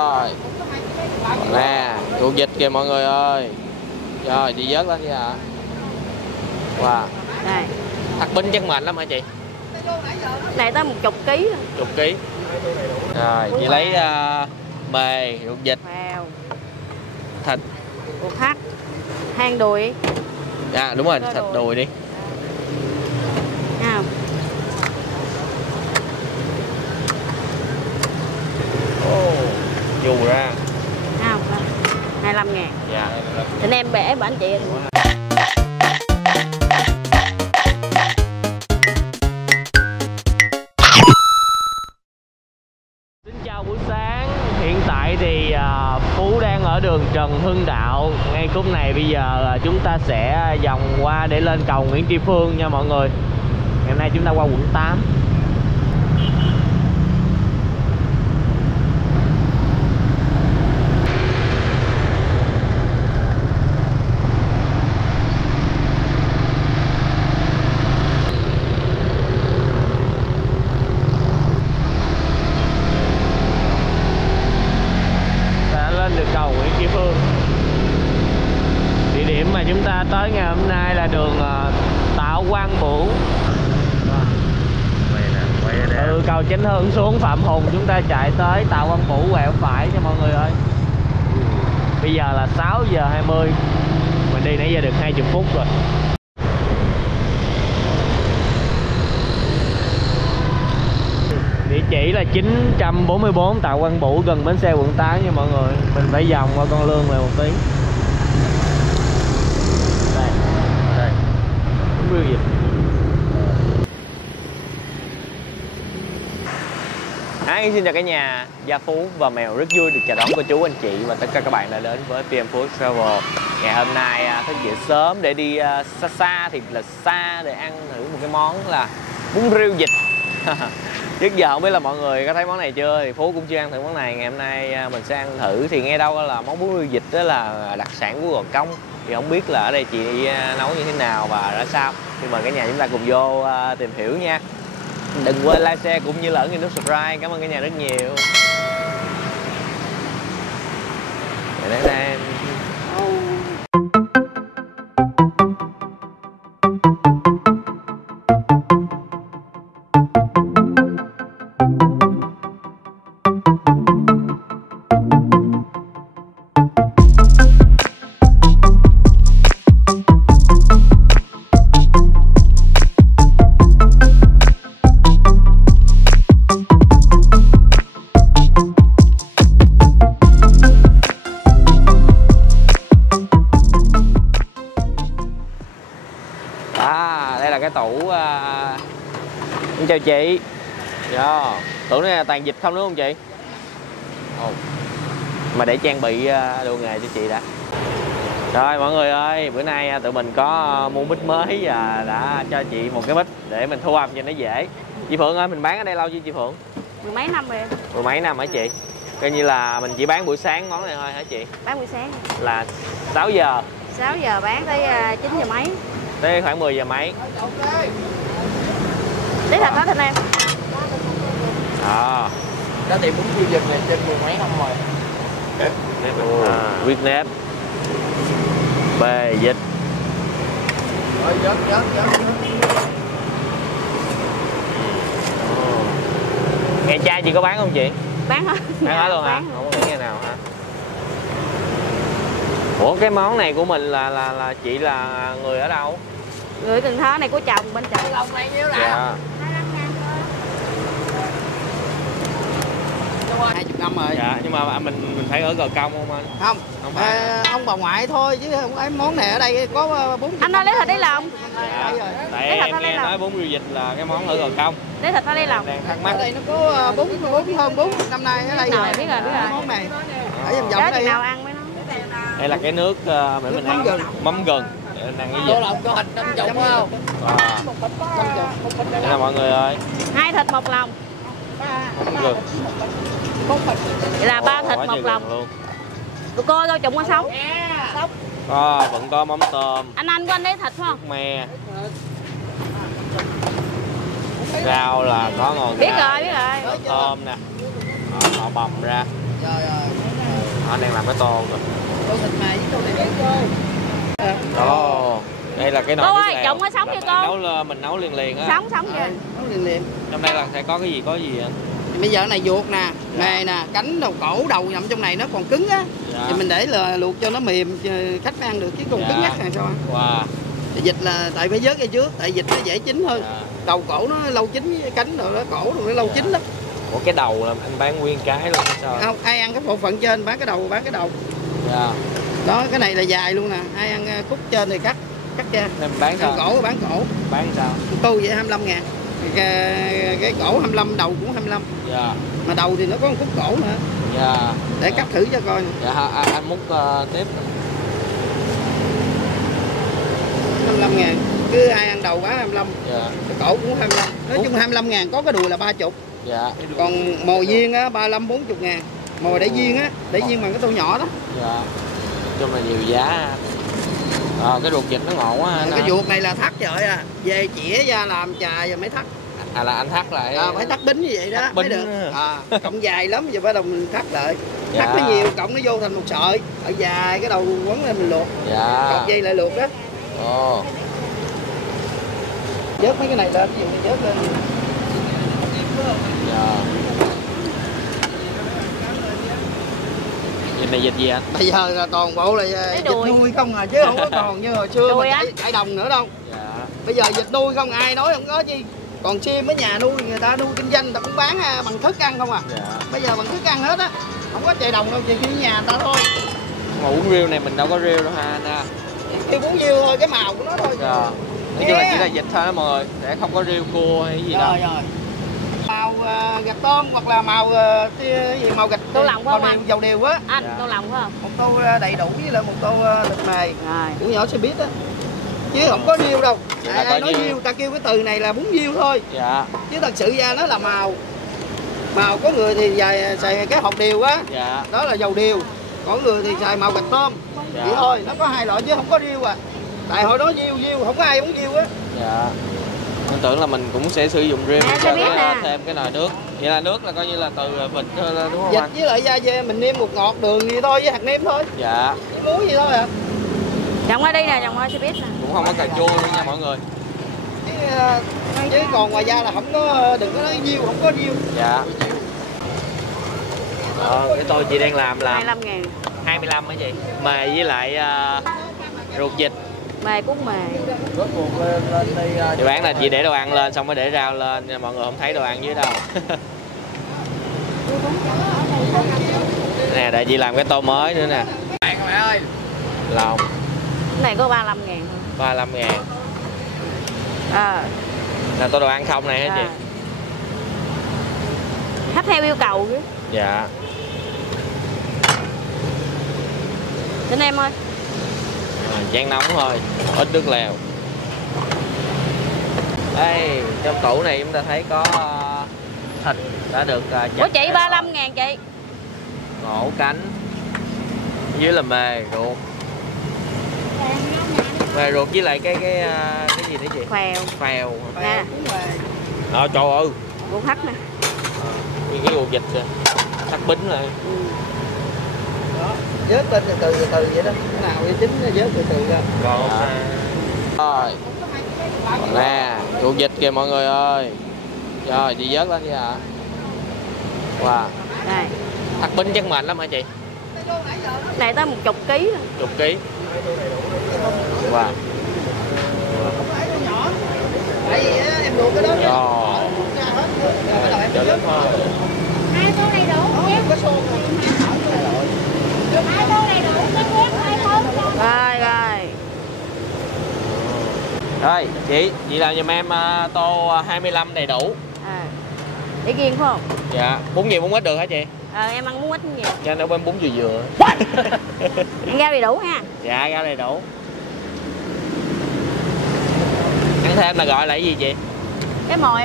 Rồi nè, ruột vịt kìa mọi người ơi. Rồi chị vớt lên nha. Wow. Đây. Thắt bính chắc mệt lắm hả chị? Này tới 10 kg. 10 kg. Rồi chị lấy bề, ruột vịt, thịt, ruột thắt, hang đùi. À đúng rồi, thịt đùi đi. Nha. Dù ra. Không, 25.000. Dạ. Thì em bẻ bà anh chị. Xin chào buổi sáng. Hiện tại thì Phú đang ở đường Trần Hưng Đạo. Ngay khúc này bây giờ chúng ta sẽ vòng qua để lên cầu Nguyễn Tri Phương nha mọi người. Ngày hôm nay chúng ta qua quận 8. Cầu Nguyễn Tri Phương. Địa điểm mà chúng ta tới ngày hôm nay là đường Tạ Quang Bửu. Từ cầu Chánh Hưng xuống Phạm Hùng chúng ta chạy tới Tạ Quang Bửu quẹo phải nha mọi người ơi. Bây giờ là 6 giờ 20. Mình đi nãy giờ được 20 phút rồi. Địa chỉ là 944 Tạ Quang Bửu, gần bến xe quận 8 nha mọi người. Mình phải vòng qua con lương này một tí. Đây, đây. Đúng gì? Xin chào cả nhà. Gia Phú và Mèo rất vui được chào đón cô chú anh chị và tất cả các bạn đã đến với PM Food Travel. Ngày hôm nay thức dậy sớm để đi xa xa, thì là xa để ăn thử một cái món là bún riêu vịt. Trước giờ không biết là mọi người có thấy món này chưa, thì Phú cũng chưa ăn thử món này. Ngày hôm nay mình sẽ ăn thử. Thì nghe đâu là món bún riêu vịt đó là đặc sản của Gò Công. Thì không biết là ở đây chị nấu như thế nào và ra sao. thì mời cả nhà chúng ta cùng vô tìm hiểu nha. Đừng quên like, share cũng như là ấn nút subscribe. Cảm ơn cả nhà rất nhiều. Đây đây. Đây là cái tủ. Chào chị. Tủ này là toàn vịt không đúng không chị? Mà để trang bị đồ nghề cho chị đã. Rồi mọi người ơi, bữa nay tụi mình có mua mic mới và đã cho chị một cái mic để mình thu âm cho nó dễ. Chị Phượng ơi, mình bán ở đây lâu chưa chị Phượng? Mười mấy năm rồi em. Mười mấy năm hả chị? Coi như là mình chỉ bán buổi sáng món này thôi hả chị? Bán buổi sáng. Là 6 giờ. 6 giờ bán tới 9 giờ mấy. Tới khoảng 10 giờ mấy. Đấy thật đó thịt em. Đó thì bún riêu vịt này trên 10 mấy năm rồi. Huyết nếp. Bề vịt. Ngày trai chị có bán không chị? Bán hả? Bán hết luôn hả? Không có nghỉ ngày nào hả? Ủa cái món này của mình là chị là người ở đâu? Người Cần Thơ, này của chồng bên chợ. Lòng này nhiêu Dạ. là 20 năm rồi. Dạ, nhưng mà mình phải ở Gò Công không anh? Không phải. Ông bà ngoại thôi chứ không có món này ở đây có bún. Anh ơi lấy thịt lấy lòng. Dạ. Tại em nghe nói bún riêu vịt là cái món ở Gò Công. Lấy thịt lấy lòng. Đang thắc mắc. Ở đây nó có bún hơn 4 năm nay ở đây rồi. Biết rồi. Món này. Ở vòng vòng đây. Nào ăn với nó. Đây là cái nước để mình ăn mắm gừng. Để mình ăn cái gì? Tô lòng có thịt 50 phải không? Đây là mọi người ơi. 2 thịt 1 lòng. Mắm gừng. Vậy là 3 thịt 1 lòng luôn. Cô rau trụng qua sống. Vẫn có mắm tôm. Anh có anh lấy thịt không? Me. Rau là có ngồi. Biết rồi. Tôm nè. Họ bầm ra. Anh đang làm cái tô rồi. Tô thịt mè với tô này biết cô. Ồ, đây là cái nồi Cô nước ơi, lèo. trụng có sống chưa cô? Mình nấu liền á. Sống kìa. Nấu liền liền. Trong đây là sẽ có cái gì anh? Bây giờ này ruột nè, mè nè, cánh đầu cổ đầu nằm trong này nó còn cứng á. Dạ. Thì mình để là luộc cho nó mềm khách mới ăn được chứ còn cứng ngắt này sao ăn. Wow. Thì vịt là tại phải vớt ra trước, tại vịt nó dễ chín hơn. Dạ. Đầu cổ nó lâu chín với cánh rồi nó cổ rồi nó lâu chín lắm. Ủa cái đầu là anh bán nguyên cái luôn hay sao? Không, ai ăn cái bộ phận trên bán cái đầu bán cái đầu. Dạ. Đó cái này là dài luôn nè, ai ăn khúc trên thì cắt ra. Em bán sao? Ăn cổ bán cổ. Bán sao? Tô vậy 25 ngàn. Cái cổ 25, đầu cũng 25. Dạ. Mà đầu thì nó có một khúc cổ nữa. Dạ. Để cắt thử cho coi. Dạ anh múc tiếp. 25 ngàn. Cứ ai ăn đầu bán 25. Dạ. Cái cổ cũng 25. Nói chung 25 ngàn, có cái đùi là 30. Dạ. Còn mồi viên á 35 40 ngàn. Mồi để viên á, để viên bằng cái tô nhỏ đó. Dạ. Chung là nhiều giá. Cái ruột vịt nó ngon quá. Cái ruột này là thắt rồi à. Về chĩa ra làm chà rồi mới thắt. Là anh thắt lại. Phải thắt bính như vậy đó mới được. Cộng dài lắm giờ bắt đầu mình thắt lại. Dạ. Thắt nó nhiều, cộng nó vô thành một sợi. Ở dài cái đầu quấn lên mình luộc. Dạ. Cột dây lại luộc đó. Ồ. Vớt mấy cái này lên, ví dụ như vớt lên. Dạ. Vịt này vịt gì anh? Bây giờ là toàn bộ là vịt nuôi không à chứ không có còn như hồi xưa mà chạy đồng nữa đâu. Dạ. Bây giờ vịt nuôi không ai nói không có chi. Còn chim ở nhà nuôi người ta nuôi kinh doanh, người ta cũng bán bằng thức ăn không à. Dạ. Bây giờ bằng thức ăn hết á. Không có chạy đồng đâu, chỉ khi ở nhà người ta thôi. Mà uống riêu này mình đâu có riêu đâu ha anh. Kêu bún riêu thôi, cái màu của nó thôi. Dạ. Nói chung là chỉ là vịt thôi đó mọi người, để không có riêu cua hay gì đâu. Rồi. Màu gạch tôm hoặc là màu màu gạch tô lòng phải không anh? dầu điều á. Anh Dạ. tô lòng phải không? Một tô đầy đủ với lại một tô thịt mề. Rồi. Củ nhỏ xe buýt á. Chứ không có riêu đâu. Dạ, Ai có nói riêu. riêu, ta kêu cái từ này là bún riêu thôi. Dạ. Chứ thật sự ra nó là màu. Màu có người thì xài cái hột điều á. Dạ. Đó là dầu điều. Có người thì xài màu gạch tôm. Dạ. Vậy thôi, nó có hai loại chứ không có riêu à. Tại hồi đó riêu, không có ai uống riêu á. Dạ. Mình tưởng là mình cũng sẽ sử dụng riêu Nè, cho cho biết nè. thêm cái nồi nước. Vậy là nước là coi như là từ vịt đúng không Vịt anh? với lại da dê mình nêm một ngọt đường gì thôi với hạt nêm thôi. Dạ. Với muối gì thôi à. Chồng ở đây nè, chồng ơi, xe buýt nè. Cũng không có cà chua luôn nha mọi người. Chứ còn ngoài da là không có, đừng có nói riêu, không có riêu. Dạ. Cái tôi chị đang làm là 25 ngàn. 25 hả chị? Mề với lại ruột vịt. Mề cuốn mề. Chị bán là chị để đồ ăn lên xong mới để rau lên nha, mọi người không thấy đồ ăn dưới đâu. Nè để chị làm cái tô mới nữa nè. Mẹ ơi. Lòng Cái này có 35 ngàn thôi. 35 ngàn. Là tô đồ ăn không này hả chị? Khách theo yêu cầu chứ. Dạ. Xin em ơi. Chan nóng thôi, ít nước lèo. Đây, trong tủ này chúng ta thấy có thịt đã được Của chị 35 ngàn chị. ngổ cánh. Dưới là mề ruột. Mề ruột với lại cái gì nữa chị? Phèo. Phèo. Nè. Trời ơi. Ruột thắt nè. Cái ruột vịt kìa. Thắt bính lại. Đó, vớt lên từ từ vậy đó. Cái nào uy tín vớt từ từ ra. Còn rồi. Nè, ruột vịt kìa mọi người ơi. Rồi, chị vớt lên đi ạ. Wow. Đây. Thắt bính chắc mệt lắm hả chị? Này tới 10 kg. 10 kg. Wow. Tại vì em luộc cái đó. Rồi. Cho lớn thôi. 2 tô này đủ. Có xô rồi. 2 tô này đủ. Rồi. Rồi, chị làm giùm em tô 25 đầy đủ. Để riêng phải không? Dạ, bún nhiều bún ít được hả chị? Em ăn bún ít nhiều. Cho nó bún vừa vừa. Ăn rau đầy đủ ha. Dạ, rau đầy đủ. Ăn thêm là gọi là cái gì chị? Cái mồi.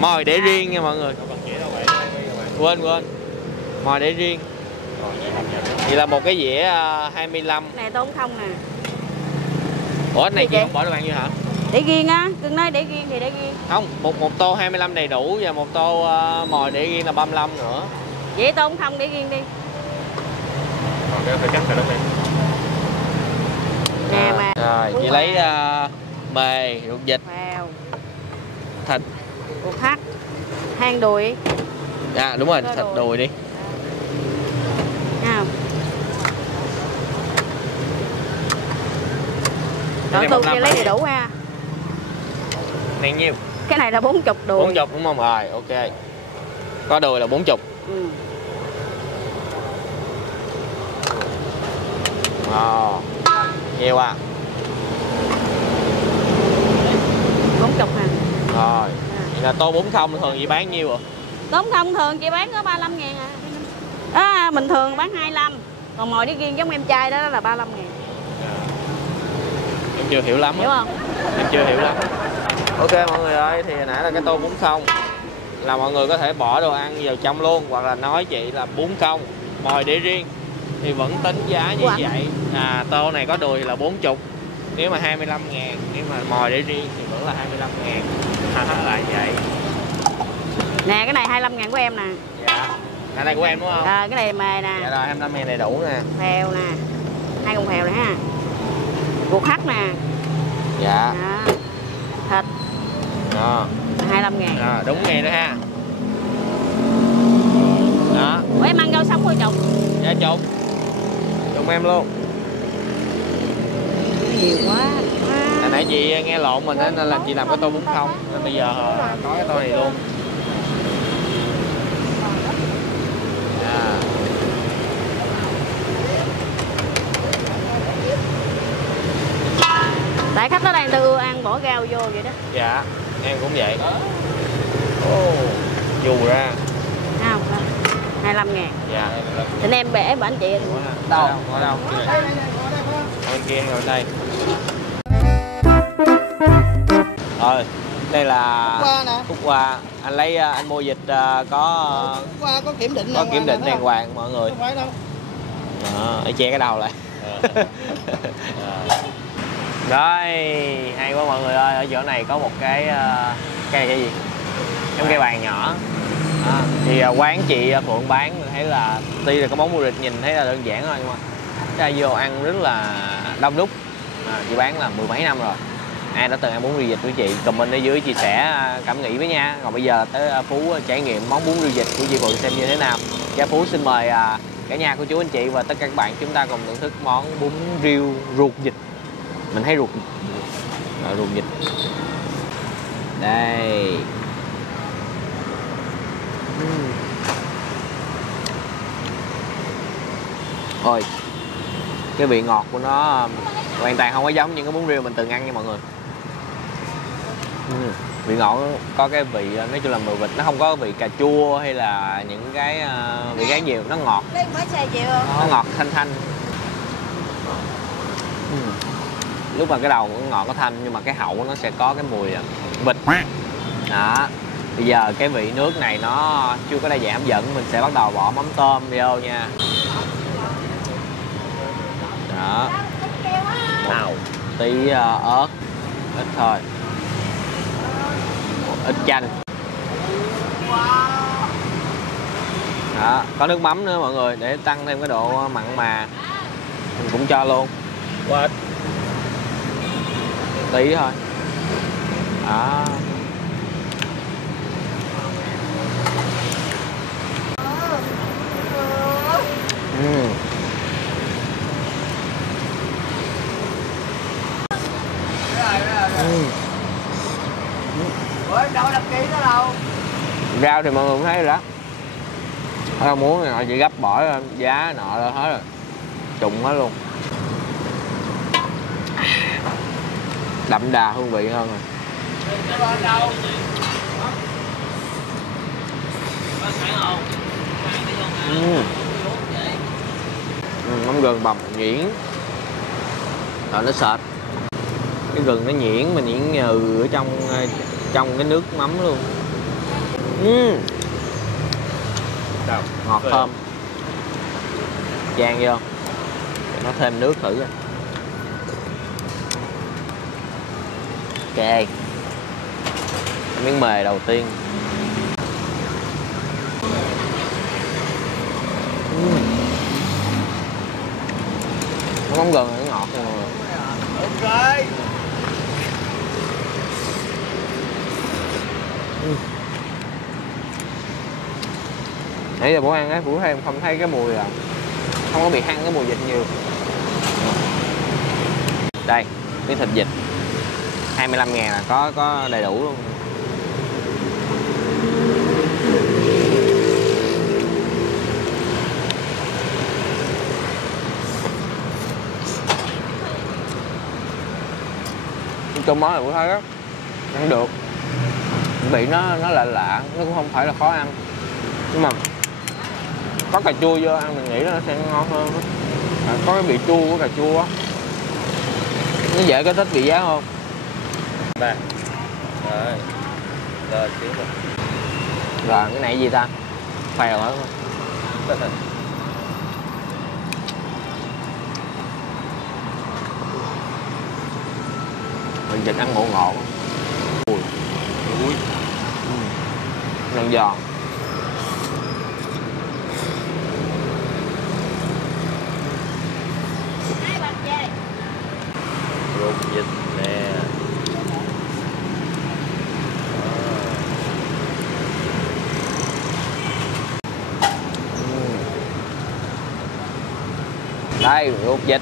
Mồi để riêng nha mọi người. Quên. Mồi để riêng. Vậy là một cái dĩa 25. Này tốn không nè. Ủa cái này chị không bỏ đồ ăn vô hả? Để riêng á, cưng nói để riêng thì để riêng. Không, một tô 25 đầy đủ và một tô mồi để riêng là 35 nữa. Vậy tốn không để riêng đi. Còn cái phải cắt rồi đó em. Nè mà. Rồi, chị lấy mề, ruột vịt, Vào. thịt, Ruột hắc. Hang đùi. à đúng rồi, thịt đùi đi. Nha. Cái Rồi này tôi 15 lấy đầy đủ ha. Này nhiêu? Cái này là 40 đùi. 40 đúng không? Rồi, ok. Có đùi là 40. Ừ. Nhiều à. 40 ha. Rồi. Vậy là tô 40 thường chị bán nhiêu rồi? Tóm thông thường chị bán có 35 ngàn à. Bình thường bán 25. Còn mồi đi riêng giống em trai đó là 35 ngàn. Em chưa hiểu lắm. Hiểu không? Em chưa hiểu lắm. Ok mọi người ơi, thì hồi nãy là cái tô 40 là mọi người có thể bỏ đồ ăn vào trong luôn, hoặc là nói chị là 40 mồi để riêng thì vẫn tính giá như vậy. Tô này có đùi là 40, nếu mà 25 ngàn, nếu mà mồi để riêng thì vẫn là 25 ngàn. Là vậy. Nè cái này 25 ngàn của em nè. Dạ. Cái này của em đúng không? Cái này mề nè. Dạ rồi, 25 ngàn đầy đủ nè. Phèo nè. 2 con phèo này ha. Ruột hắc nè. Dạ. Đó. Thịt. Đó. 25 ngàn. Đúng ngày đó ha. Đó. Ủa em ăn rau sống thôi chục. Dạ chục. Chục em luôn. Nhiều quá. Hồi nãy chị nghe lộn mình nên là chị làm cái tô 40, nên bây giờ có cái tô này luôn. Tại khách ở đây người ta ưa ăn bỏ rau vô vậy đó. Dạ, em cũng vậy. Dù ra. Không, 25 ngàn. Dạ. Thì em bẻ bà anh chị. Đâu? Ở đâu? Bên kia ngồi đây. Rồi, đây là Qua nè. Phúc Hoa. Anh lấy anh mua vịt có Qua có kiểm định có kiểm định đàng hoàng mọi người. Không phải đâu. Để che cái đầu lại. Rồi, hay quá mọi người ơi, ở chỗ này có một cái cây này cái gì? Giống cây bàn nhỏ. Thì quán chị Phượng bán thấy là tuy là có món mua thịt nhìn thấy là đơn giản thôi, nhưng mà ra vô ăn rất là đông đúc. Chị bán là 10 mấy năm rồi. Ai đã từng ăn bún riêu vịt của chị comment ở dưới chia sẻ cảm nghĩ với nha. Còn bây giờ tới Phú trải nghiệm món bún riêu vịt của chị Phượng xem như thế nào. Cha Phú xin mời cả nhà cô chú anh chị và tất cả các bạn chúng ta cùng thưởng thức món bún riêu ruột vịt. Mình thấy ruột vịt đây. Ôi, cái vị ngọt của nó hoàn toàn không có giống những cái bún riêu mình từng ăn nha mọi người. Vị ngọt có cái vị nói chung là mùi vịt, nó không có vị cà chua hay là những cái vị gái nhiều, nó ngọt. Nó ngọt thanh thanh. Lúc mà cái đầu nó ngọt có thanh, nhưng mà cái hậu nó sẽ có cái mùi vịt. Đó. Bây giờ cái vị nước này nó chưa có đa dạng hấp dẫn, mình sẽ bắt đầu bỏ mắm tôm vô nha. Đó. Một tí ớt ít thôi, một ít chanh. Đó, có nước mắm nữa mọi người để tăng thêm cái độ mặn mà mình cũng cho luôn. Quá ít, tí thôi. Đó. Rau thì mọi người cũng thấy rồi đó. Rau muống này họ chỉ gấp bỏ giá nọ ra hết rồi, trụng hết luôn, đậm đà hương vị hơn rồi. Mắm gừng bằm nhuyễn rồi nó sệt, cái gừng nó nhuyễn mà nhuyễn nhừ ở trong cái nước mắm luôn. Ngọt thơm, chan vô để nó thêm nước thử coi. Ok, miếng mề đầu tiên. Món gừng nó ngọt nha mọi người. Ok. Nãy giờ bữa ăn á, bữa em không thấy cái mùi à, không có bị hăng cái mùi vịt nhiều. Đây, miếng thịt vịt 25.000 là có đầy đủ luôn. Trong món này cũng thấy đó, ăn được, vị nó lạ lạ, nó cũng không phải là khó ăn, nhưng mà có cà chua vô ăn mình nghĩ nó sẽ ngon hơn. Có cái vị chua của cà chua á, nó dễ kích thích vị giác hơn. Đây, rồi xíu rồi. Rồi cái này gì ta? Phèo hả? Mình vịt ăn ngộ ngộ. Ui. Ui. Giòn giòn. Ruột vịt nè. Đây, ruột vịt.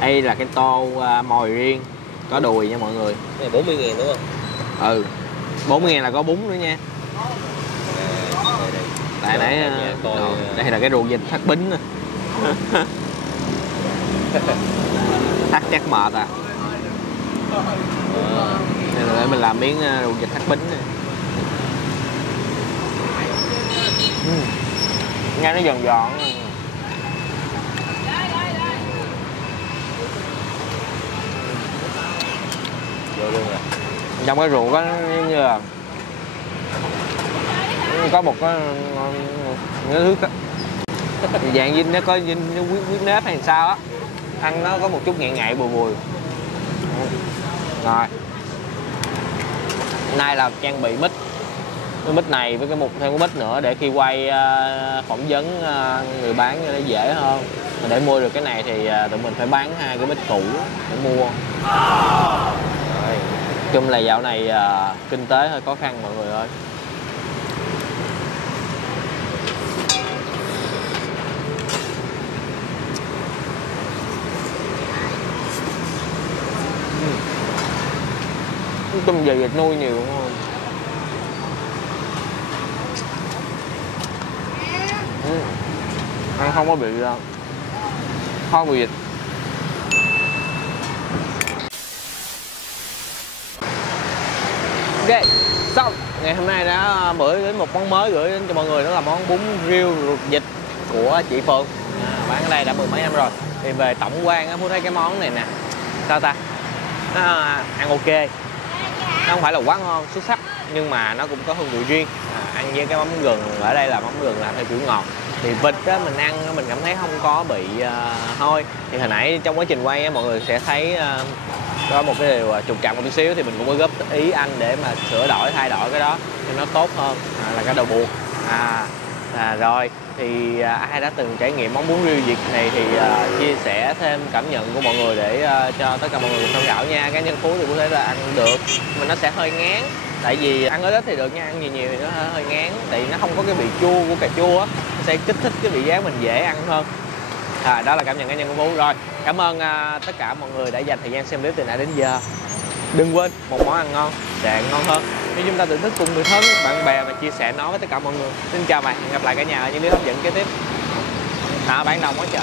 Đây là cái tô mồi riêng, có đùi nha mọi người. Cái này 40.000 đúng không? Ừ, 40.000 là có bún nữa nha. Tại nãy đây là cái ruột vịt thắt bính nè. Thắt chắc mệt à. Nên là để mình làm miếng ruột vịt thắt bính nè. Nghe nó giòn giòn. Vô luôn rồi. Trong cái ruột đó giống như là có một cái thứ dạng dinh, nó có dinh huyết nếp hay sao á, ăn nó có một chút ngậy ngậy bùi bùi. Rồi nay là trang bị mic, cái mic này với cái thêm cái mic nữa để khi quay phỏng vấn người bán cho nó dễ hơn. Mà để mua được cái này thì tụi mình phải bán 2 cái mic cũ để mua. Rồi. Chung là dạo này kinh tế hơi khó khăn mọi người ơi. Tôm về vịt nuôi nhiều đúng không? Ăn không có bị khó bị vịt. Ok, xong. Ngày hôm nay đã gửi đến một món mới gửi đến cho mọi người, đó là món bún riêu ruột vịt của chị Phượng. Bán ở đây đã 10 mấy năm rồi. Thì về tổng quan á, Phú thấy cái món này nè, sao ta? Nó ăn ok. Nó không phải là quá ngon, xuất sắc, nhưng mà nó cũng có hương vị riêng. Ăn với cái mắm gừng, ở đây là mắm gừng làm theo kiểu ngọt. Thì vịt á, mình ăn mình cảm thấy không có bị hôi. Thì hồi nãy trong quá trình quay á, mọi người sẽ thấy có một cái điều trục trặc một tí xíu, thì mình cũng có góp ý anh để mà sửa đổi, thay đổi cái đó cho nó tốt hơn, là cái đầu buộc. Rồi thì ai đã từng trải nghiệm món bún riêu vịt này thì chia sẻ thêm cảm nhận của mọi người để cho tất cả mọi người cùng tham khảo nha. Cá nhân Phú thì có thể là ăn được, mà nó sẽ hơi ngán. Tại vì ăn ở đó thì được nha, ăn nhiều nhiều thì nó hơi ngán. Tại vì nó không có cái vị chua của cà chua á, nó sẽ kích thích cái vị giác mình dễ ăn hơn. Đó là cảm nhận cá nhân của Phú. Rồi, cảm ơn tất cả mọi người đã dành thời gian xem clip từ nãy đến giờ. Đừng quên, một món ăn ngon sẽ ngon hơn nếu chúng ta thưởng thức cùng người thân, bạn bè và chia sẻ nó với tất cả mọi người. Xin chào và hẹn gặp lại cả nhà ở những clip hấp dẫn kế tiếp. Bán đông quá trời.